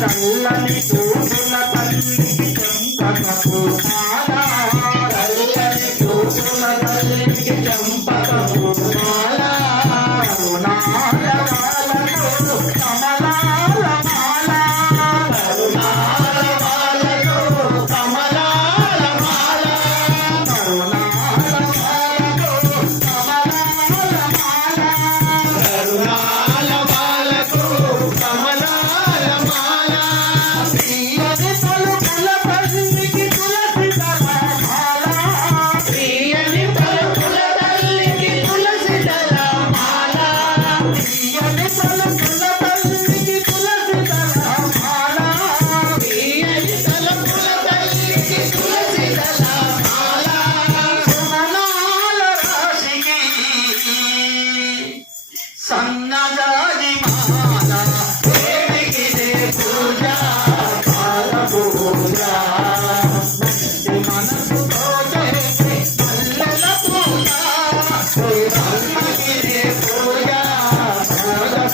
కళ్ళని కోటుల తల్లికి చంపకపు కళ్ళని కోటుల తల్లికి చంపకపు Hallelujah.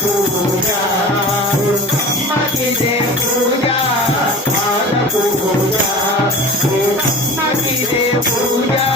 పూజా అమ్మకి దే పూజా పాద పూజా అమ్మకి దే పూజా.